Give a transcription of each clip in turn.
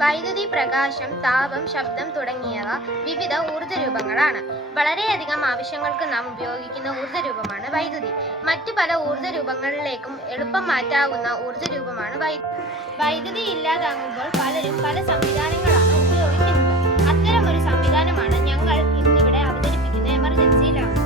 വൈദ്യുതി പ്രകാശം, താപം, ശബ്ദം തുടങ്ങിയവ വിവിധ ഊർജ്ജ രൂപങ്ങളാണ്. വളരെയധികം ആവശ്യങ്ങൾക്ക് നാം ഉപയോഗിക്കുന്ന ഊർജ്ജ രൂപമാണ് വൈദ്യുതി. മറ്റു പല ഊർജ്ജ രൂപങ്ങളിലേക്കും എളുപ്പം മാറ്റാവുന്ന ഊർജ്ജ രൂപമാണ് വൈദ്യുതി. വൈദ്യുതി ഇല്ലാതാകുമ്പോൾ പലരും പല സംവിധാനങ്ങളാണ് ഉപയോഗിക്കുന്നത്. അത്തരമൊരു സംവിധാനമാണ് ഞങ്ങൾ ഇന്നിവിടെ അവതരിപ്പിക്കുന്ന എമർജൻസി ലാമ്പ്.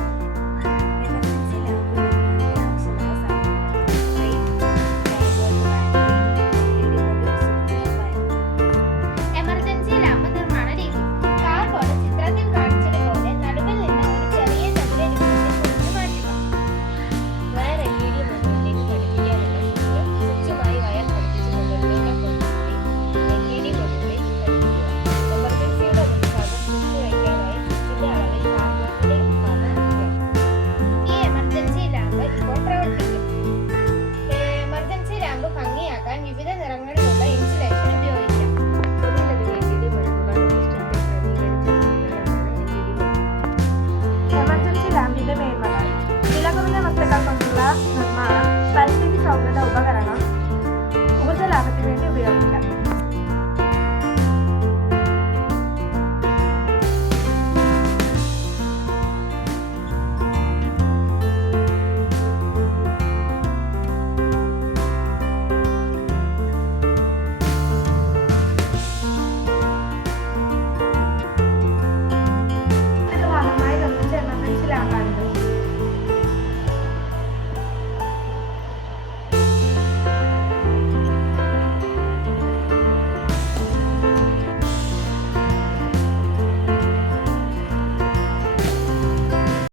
എമർജൻസി ലാമ്പ് നിർമ്മാണ രീതി. കാർബോർഡ് ചിത്രത്തിൽ കാണിച്ചതുപോലെ നടുവിൽ നിന്ന് ഒരു ചെറിയ ചതുര രൂപത്തിൽ മുറിച്ചു മാറ്റുക. വയർ LED മുകളിലേക്ക് ഘടിപ്പിക്കാനുള്ള സ്വിച്ചുമായി വയർ ഘടിപ്പിച്ച് മുകളിലൂടെ കൊണ്ടുപോയി LED ബൾബിൽ ഘടിപ്പിക്കുക. എമർജൻസിയുടെ മുൻഭാഗം സ്വിച്ച് വയ്ക്കാനായി സ്വിച്ചിന്റെ അളവിൽ കാർബോർഡിന്റെ ഭാഗം വയ്ക്കുക. ഈ എമർജൻസി ലാമ്പ് ഇപ്പോൾ പ്രവർത്തിക്കും. എമർജൻസി ലാമ്പ് ഭംഗിയാക്കാൻ വിവിധ നിറങ്ങളിലുള്ള ഇൻസുലേഷൻ ഉപയോഗിക്കാം. ഒന്നിലധികം LED ബൾബുകൾ ഒരു സ്ട്രിപ്പിൽ ക്രമീകരിച്ചിരിക്കുന്നതാണ് LED ബൾബ്. എമർജൻസി ലാമ്പിന്റെ മേന്മകൾ. വില കുറഞ്ഞ വസ്തുക്കൾ കൊണ്ടുള്ള